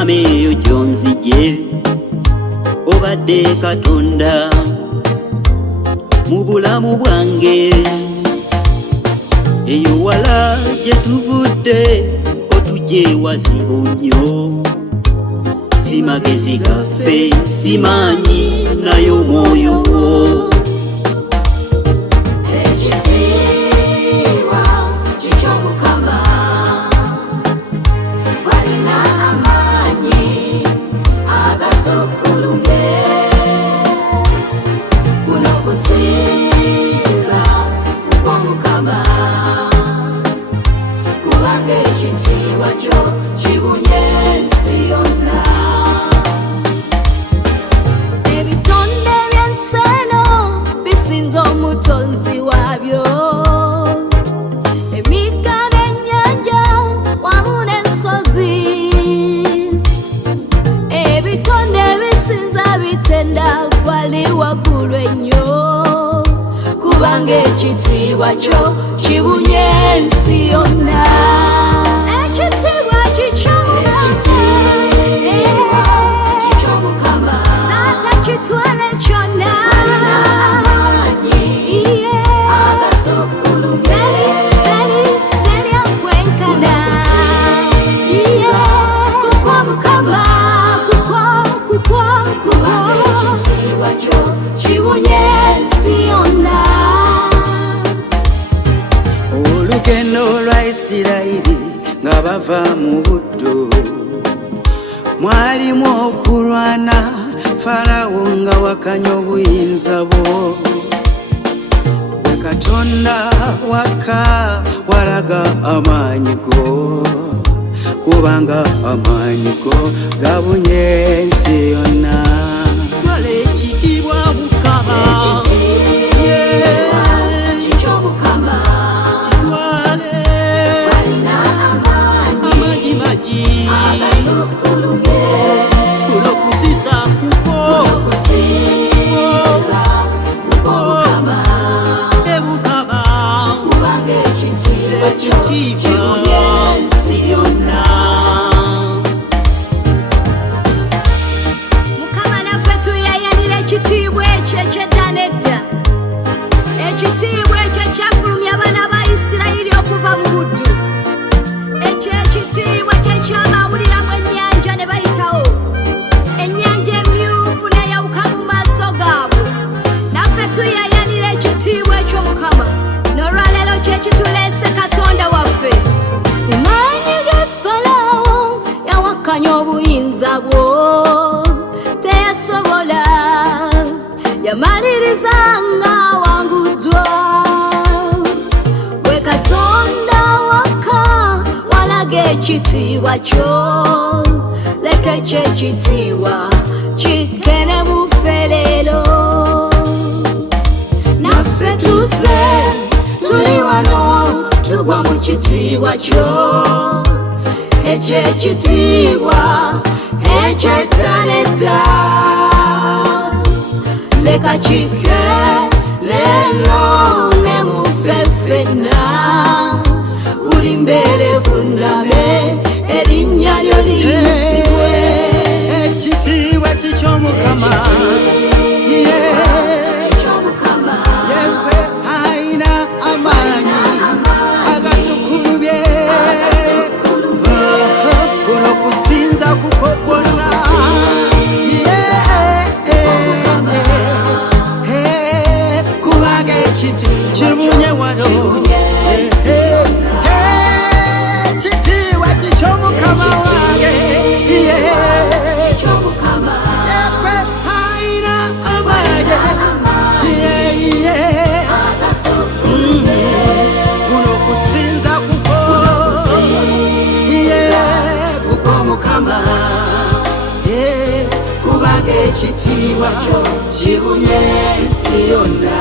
mama eyo gyonzije obadde Katonda mu bulamu bwange. Eyo wala gye tuvudde otujje wazibu nnyo, si magezi gaffe simanyi naye omwoyo gwo. Ebitonde by'enseno bisinza omutonzi waabyo, emigga n'ennyanja wamu n'ensozi. Ebitonde bisinza bitenda gwali waggulu ennyo, kubanga ekitiibwa kyo kibunye ensi yonna. Ekitiibwa kiky'Omukama, Taata kitwale kyonna. Teri okwenkana kukw'Omukama, ekitiibwa kyo kibunye ensi yonna. Olugendo lwa Isirayiri nga bava mu buddu, mwalimu okulwana, Falawo nga wakanya obuyinza bwo. Gwe Katonda waka walaga amaanyi go, kubanga amaanyi go gabunye ensi yonna. Twala ekitiibwa Mukama, Mukama naffe tuyeyanira ekitiibwa ekyo eky'edda n'edda. Ekitiibwa ekyo kyafulumya abaana ba Isirayiri okuva mu buddu. Ekyo ekitiibwa kye kyabawuliramu ennyanja ne bayitawo, ennyanja emyufu n'eyawuka mu maaso gaabwe. Naffe tuyeyanira ekitiibwa ekyo Mukama, n'olwaleero kye kituleese Katonda waffe. Mu maanyi ge Falaawo yawakanya obuyinza bwo, teyasobola, yamaliriza nga awanguddwa. Gwe Katonda waka walaga ekitiibwa kyo, leka ekyo ekitiibwa kikene buffe leero. Naffe tuzze tuli wano tugwa mu kitiibwa kyo, ekyo ekitiibwa eky'edda n'edda. Leka kikke leero ne mu ffe ffenna, buli mbeerevu ndabe erinnya lyo liyisibwe. Ekitiibwa kiky'Omukama, yegwe ayina amaanyi agasukulubye, kuno kusinza kukwo kwonna. Kubanga ekiti kibunye wano, ekitiibwa kiky'Omukama wange, yegwe ayina amaanyi, kuno kusinza kukwo Omukama, kubanga ekitiibwa kyo kibunye ensi yonna.